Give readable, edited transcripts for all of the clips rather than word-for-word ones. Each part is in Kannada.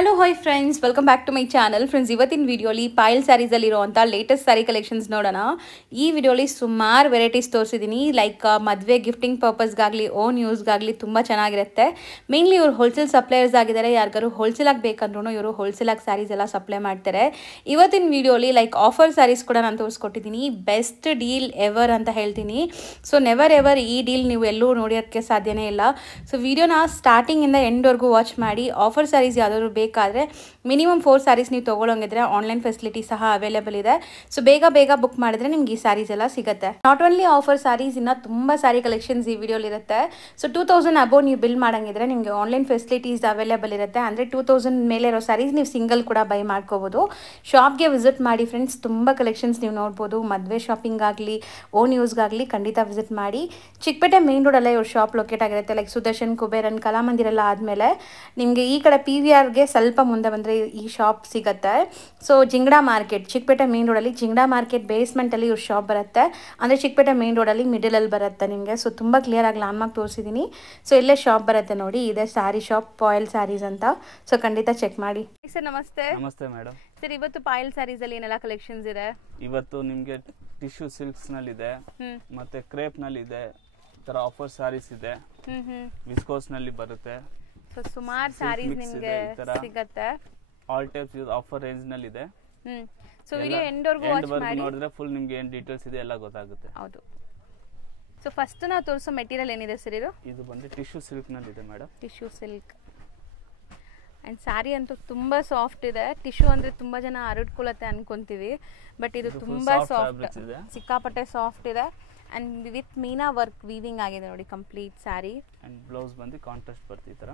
Hello hi friends, welcome back to my channel. Friends, ಇವತ್ತಿನ ವಿಡಿಯೋಲಿ ಪಾಯಲ್ ಸ್ಯಾರೀಸಲ್ಲಿರುವಂಥ ಲೇಟೆಸ್ಟ್ ಸ್ಯಾರಿ ಕಲೆಕ್ಷನ್ಸ್ ನೋಡೋಣ. ಈ ವಿಡಿಯೋಲಿ ಸುಮಾರು ವೆರೈಟೀಸ್ ತೋರಿಸಿದ್ದೀನಿ. ಲೈಕ್ ಮದುವೆ ಗಿಫ್ಟಿಂಗ್ ಪರ್ಪಸ್ಗಾಗಲಿ ಓನ್ ಯೂಸ್ಗಾಗಲಿ ತುಂಬ ಚೆನ್ನಾಗಿರುತ್ತೆ. ಮೇನ್ಲಿ ಇವರು ಹೋಲ್ಸೇಲ್ ಸಪ್ಲೈಯರ್ಸ್ ಆಗಿದ್ದಾರೆ. ಯಾರಿಗಾರು ಹೋಲ್ಸೇಲಾಗಿ ಬೇಕಂದ್ರೂ ಇವರು ಹೋಲ್ಸೇಲಾಗಿ ಸ್ಯಾರೀಸ್ ಎಲ್ಲ ಸಪ್ಲೈ ಮಾಡ್ತಾರೆ. ಇವತ್ತಿನ ವಿಡಿಯೋಲಿ ಲೈಕ್ ಆಫರ್ ಸ್ಯಾರೀಸ್ ಕೂಡ ನಾನು ತೋರಿಸ್ಕೊಟ್ಟಿದ್ದೀನಿ. ಬೆಸ್ಟ್ ಡೀಲ್ ಎವರ್ ಅಂತ ಹೇಳ್ತೀನಿ. ಸೊ ನೆವರ್ ಎವರ್ ಈ ಡೀಲ್ ನೀವು ಎಲ್ಲೂ ನೋಡೋಕ್ಕೆ ಸಾಧ್ಯನೇ ಇಲ್ಲ. ಸೊ ವಿಡಿಯೋನ ಸ್ಟಾರ್ಟಿಂಗಿಂದ ಎಂಡ್ವರೆಗೂ ವಾಚ್ ಮಾಡಿ. ಆಫರ್ ಸ್ಯಾರೀಸ್ ಯಾವ್ದಾದ್ರು ಬೇಕಾದರೆ ಮಿನಿಮಮ್ 4 ಸ್ಯಾರೀಸ್ ನೀವು ತೊಗೊಳಂಗಿದ್ರೆ ಆನ್ಲೈನ್ ಫೆಸಿಲಿಟಿ ಸಹ ಅವೈಲೇಬಲ್ ಇದೆ. ಸೊ ಬೇಗ ಬುಕ್ ಮಾಡಿದ್ರೆ ನಿಮ್ಗೆ ಈ ಸ್ಯಾರೀಸ್ ಎಲ್ಲ ಸಿಗುತ್ತೆ. ನಾಟ್ ಓನ್ಲಿ ಆಫರ್ ಸ್ಯಾರೀಸ್, ಇನ್ನು ತುಂಬ ಸ್ಯಾರಿ ಕಲೆಕ್ಷನ್ಸ್ ಈ ವಿಡಿಯೋಲಿ ಇರುತ್ತೆ. ಸೊ 2000 ಅಬೋವ್ ನೀವು ಬಿಲ್ ಮಾಡಂಗಿದ್ರೆ ನಿಮಗೆ ಆನ್ಲೈನ್ ಫೆಸಿಲಿಟೀಸ್ ಅವೈಲೇಬಲ್ ಇರುತ್ತೆ. ಅಂದರೆ 2000 ಮೇಲೆ ಇರೋ ಸ್ಯಾರೀಸ್ ನೀವು ಸಿಂಗಲ್ ಕೂಡ ಬೈ ಮಾಡ್ಕೋಬೋದು. ಶಾಪ್ಗೆ ವಿಸಿಟ್ ಮಾಡಿ ಫ್ರೆಂಡ್ಸ್, ತುಂಬ ಕಲೆಕ್ಷನ್ಸ್ ನೀವು ನೋಡ್ಬೋದು. ಮದುವೆ ಶಾಪಿಂಗ್ ಆಗಲಿ ಓನ್ ಯೂಸ್ಗಾಗಲಿ ಖಂಡಿತ ವಿಸಿಟ್ ಮಾಡಿ. ಚಿಕ್ಕಪೇಟೆ ಮೇನ್ ರೋಡಲ್ಲೇ ಇವ್ರ ಶಾಪ್ ಲೊಕೇಟ್ ಆಗಿರುತ್ತೆ. ಲೈಕ್ ಸುದರ್ಶನ್, ಕುಬೇರನ್, ಕಲಾಮಂದಿರೆಲ್ಲ ಆದಮೇಲೆ ನಿಮಗೆ ಈ ಕಡೆ PVRಗೆ ಸ್ವಲ್ಪ ಮುಂದೆ ಬಂದರೆ ಈ ಶಾಪ್ ಸಿಗುತ್ತೆ. ಸೊ ಜಿಂಗಡ ಮಾರ್ಕೆಟ್, ಚಿಕ್ಕಪೇಟೆ ಮೇನ್ ರೋಡಲ್ಲಿ ಜಿಂಗಡ ಮಾರ್ಕೆಟ್ ಬೇಸ್ಮೆಂಟಲ್ಲಿ ಇವ್ರ ಶಾಪ್ ಬರುತ್ತೆ. ಅಂದರೆ ಚಿಕ್ಕಪೇಟೆ ಮೇನ್ ರೋಡಲ್ಲಿ ಮಿಡಲಲ್ಲಿ ಬರುತ್ತೆ ನಿಮಗೆ. ಸೊ ತುಂಬ ಕ್ಲಿಯರಾಗಿ ಲ್ಯಾಂಡ್ಮಾರ್ಕ್ ತೋರಿಸಿದ್ದೀನಿ. ಸೊ ಇಲ್ಲೇ ಶಾಪ್ ಬರುತ್ತೆ ನೋಡಿ, ಇದೆ ಸ್ಯಾರಿ ಶಾಪ್ ಪಾಯಲ್ ಸ್ಯಾರೀಸ್ ಅಂತ. ಸೊ ಖಂಡಿತ ಚೆಕ್ ಮಾಡಿ. ಸರ್ ನಮಸ್ತೆ. ನಮಸ್ತೆ ಮೇಡಮ್. ಸರ್ ಇವತ್ತು ಪಾಯಲ್ ಸ್ಯಾರೀಸ್ ಅಲ್ಲಿ ಏನೆಲ್ಲ ಕಲೆಕ್ಷನ್ಸ್ ಇದೆ? ಇವತ್ತು ನಿಮಗೆ ಟಿಶ್ಯೂ ಸಿಲ್ಕ್ಸ್ ನಲ್ಲಿ ಇದೆ, ಮತ್ತೆ ಕ್ರೇಪ್ ನಲ್ಲಿ ಇದೆ, ತರ ಆಫರ್ ಸ್ಯಾರೀಸ್ ಇದೆ, ವಿಸ್ಕೋಸ್ ನಲ್ಲಿ ಬರುತ್ತೆ. ಸೊ ಸುಮಾರು ಸ್ಯಾರೀಸ್ ನಿಮಗೆ ಸಿಗುತ್ತೆ. ಆಲ್ ಟೈಪ್ಸ್ ಆಫರ್ ರೇಂಜ್ ನಲ್ಲಿ ಇದೆ. ಸೊ ವಿಡಿಯೋ ಎಂಡ್ ವರೆಗೂ ವಾಚ್ ಮಾಡಿ. ನೋಡಿದ್ರೆ ಫುಲ್ ನಿಮಗೆ ಏನು ಡೀಟೇಲ್ಸ್ ಇದೆ ಎಲ್ಲ ಗೊತ್ತಾಗುತ್ತೆ. ಹೌದು. ಸೊ ಫಸ್ಟ್ ನಾವು ತೋರಿಸೋ ಮೆಟೀರಿಯಲ್ ಏನಿದೆ ಸರ್? ಇದು ಬಂದು ಟಿಶ್ಯೂ ಸಿಲ್ಕ್ ನಲ್ಲಿ ಇದೆ madam. Tissue silk and sari ಅಂತೂ ತುಂಬಾ ಸಾಫ್ಟ್ ಇದೆ. ಟಿಶ್ಯೂ ಅಂದ್ರೆ ತುಂಬಾ ಜನ ಹರಡ್ಕೊಳ್ಳುತ್ತೆ ಅನ್ಕೊಂತೀವಿ, ಬಟ್ ಇದು ತುಂಬಾ ಸಾಫ್ಟ್, ಸಿಕ್ಕಾಪಟ್ಟೆ ಸಾಫ್ಟ್ ಇದೆ. And with Meena work weaving ಆಗಿದೆ ನೋಡಿ ಕಂಪ್ಲೀಟ್ ಸ್ಯಾರಿ. ಅಂಡ್ ಬ್ಲೌಸ್ ಬಂದು ಕಾಂಟ್ರಾಸ್ಟ್ ಬರುತ್ತೆ. ಈ ತರ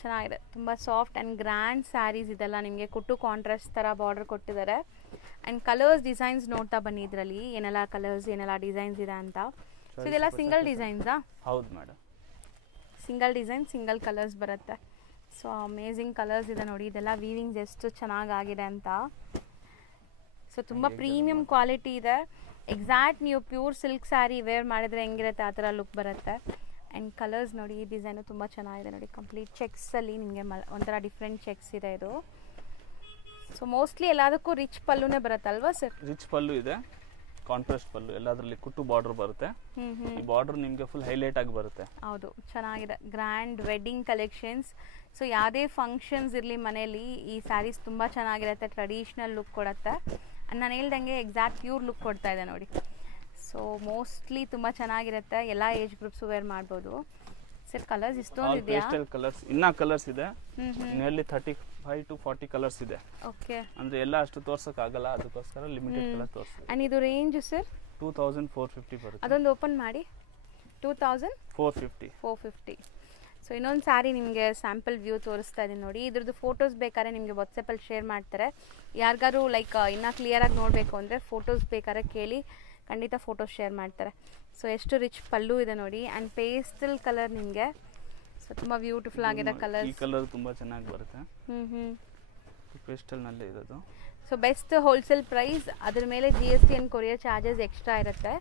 ಚೆನ್ನಾಗಿದೆ, ತುಂಬ ಸಾಫ್ಟ್ ಆ್ಯಂಡ್ ಗ್ರ್ಯಾಂಡ್ ಸ್ಯಾರೀಸ್ ಇದೆಲ್ಲ. ನಿಮಗೆ ಕೊಟ್ಟು ಕಾಂಟ್ರಾಸ್ಟ್ ಥರ ಬಾರ್ಡರ್ ಕೊಟ್ಟಿದ್ದಾರೆ. ಆ್ಯಂಡ್ ಕಲರ್ಸ್ ಡಿಸೈನ್ಸ್ ನೋಡ್ತಾ ಬನ್ನಿ ಇದರಲ್ಲಿ ಏನೆಲ್ಲ ಕಲರ್ಸ್ ಏನೆಲ್ಲ ಡಿಸೈನ್ಸ್ ಇದೆ ಅಂತ. ಸೊ ಇದೆಲ್ಲ ಸಿಂಗಲ್ ಡಿಸೈನ್ಸಾ? ಹೌದು madam, single design single colours ಬರುತ್ತೆ. ಸೊ ಅಮೇಝಿಂಗ್ ಕಲರ್ಸ್ ಇದೆ ನೋಡಿ. ಇದೆಲ್ಲ ವೀವಿಂಗ್ಸ್ ಎಷ್ಟು ಚೆನ್ನಾಗಾಗಿದೆ ಅಂತ. ಸೊ ತುಂಬ ಪ್ರೀಮಿಯಂ ಕ್ವಾಲಿಟಿ ಇದೆ. ಎಕ್ಸಾಕ್ಟ್ ನೀವು ಪ್ಯೂರ್ ಸಿಲ್ಕ್ ಸ್ಯಾರಿ ವೇರ್ ಮಾಡಿದರೆ ಹೆಂಗಿರುತ್ತೆ ಆ ಥರ ಲುಕ್ ಬರುತ್ತೆ. ಆ್ಯಂಡ್ ಕಲರ್ಸ್ ನೋಡಿ, ಈ ಡಿಸೈನು ತುಂಬ ಚೆನ್ನಾಗಿದೆ ನೋಡಿ. ಕಂಪ್ಲೀಟ್ ಚೆಕ್ಸಲ್ಲಿ ನಿಮಗೆ ಒಂಥರ ಡಿಫ್ರೆಂಟ್ ಚೆಕ್ಸ್ ಇದೆ ಇದು. ಸೊ ಮೋಸ್ಟ್ಲಿ ಎಲ್ಲದಕ್ಕೂ ರಿಚ್ ಪಲ್ಲುನೇ ಬರುತ್ತಲ್ವಾ ಸರ್? ರಿಚ್ ಪಲ್ಲು ಇದೆ, ಕಾಂಟ್ರಾಸ್ಟ್ ಪಲ್ಲು, ಎಲ್ಲದರಲ್ಲಿ ಕುಟ್ಟು ಬಾರ್ಡರ್ ಬರುತ್ತೆ. ಈ ಬಾರ್ಡರ್ ನಿಮಗೆ ಫುಲ್ ಹೈಲೈಟ್ ಆಗಿ ಬರುತ್ತೆ. ಹೌದು, ಚೆನ್ನಾಗಿದೆ. Grand wedding collections. ಸೊ ಯಾವುದೇ ಫಂಕ್ಷನ್ಸ್ ಇರಲಿ ಮನೆಯಲ್ಲಿ ಈ ಸ್ಯಾರೀಸ್ ತುಂಬ ಚೆನ್ನಾಗಿರುತ್ತೆ. ಟ್ರೆಡಿಷ್ನಲ್ ಲುಕ್ ಕೊಡುತ್ತೆ. ನಾನು ಹೇಳ್ದಂಗೆ ಎಕ್ಸಾಕ್ಟ್ ಪ್ಯೂರ್ ಲುಕ್ ಕೊಡ್ತಾ ಇದೆ ನೋಡಿ. ಸೊ ಮೋಸ್ಟ್ಲಿ ತುಂಬ ಚೆನ್ನಾಗಿರುತ್ತೆ. ಎಲ್ಲ ಏಜ್ ಗ್ರೂಪ್ಸ್ ವೇರ್ ಮಾಡ್ಬೋದು. ಸರ್ ಕಲರ್ಸ್ ಇಷ್ಟೊಂದು ಇದೆಯಾ? ಕಲರ್ಸ್ ಇನ್ನ ಕಲರ್ಸ್ ಇದೆ. ನಿಯರ್ಲಿ 35 to 40 ಕಲರ್ಸ್ ಇದೆ. ಓಕೆ, ಅಂದ್ರೆ ಎಲ್ಲ ಅಷ್ಟು ತೋರ್ಸಕ್ ಆಗಲ್ಲ, ಅದಕ್ಕೋಸ್ಕರ ಲಿಮಿಟೆಡ್ ಕಲರ್ ತೋರಿಸ್ತೀವಿ. ಅಂಡ್ ಇದು ರೇಂಜ್ ಸರ್ 2450 ಬರುತ್ತೆ. ಅದೊಂದು ಓಪನ್ ಮಾಡಿ. 2450. ಸೊ ಇನ್ನೊಂದು ಸ್ಯಾರಿ ನಿಮಗೆ ಸ್ಯಾಂಪಲ್ ವ್ಯೂ ತೋರಿಸ್ತಾ ಇದ್ದೀನಿ ನೋಡಿ. ಇದ್ರದ್ದು ಫೋಟೋಸ್ ಬೇಕಾದ್ರೆ ನಿಮಗೆ ವಾಟ್ಸಪ್ಪಲ್ಲಿ ಶೇರ್ ಮಾಡ್ತಾರೆ. ಯಾರಿಗಾರು ಲೈಕ್ ಇನ್ನೂ ಕ್ಲಿಯರಾಗಿ ನೋಡಬೇಕು ಅಂದರೆ ಫೋಟೋಸ್ ಬೇಕಾದ್ರೆ ಕೇಳಿ, ಖಂಡಿತ ಫೋಟೋಸ್ ಶೇರ್ ಮಾಡ್ತಾರೆ. ಸೊ ಎಷ್ಟು ರಿಚ್ ಪಲ್ಲು ಇದೆ ನೋಡಿ. ಆ್ಯಂಡ್ ಪೇಸ್ಟಲ್ ಕಲರ್ ನಿಮಗೆ. ಸೊ ತುಂಬ ಬ್ಯೂಟಿಫುಲ್ ಆಗಿದೆ ಕಲರ್. ಈ ಕಲರ್ ತುಂಬ ಚೆನ್ನಾಗಿ ಬರುತ್ತೆ. ಪೇಸ್ಟಲ್ ನಲ್ಲೇ ಇರೋದು. So best wholesale price. ಅದ್ರ ಮೇಲೆ GST and courier charges extra ಇರುತ್ತೆ.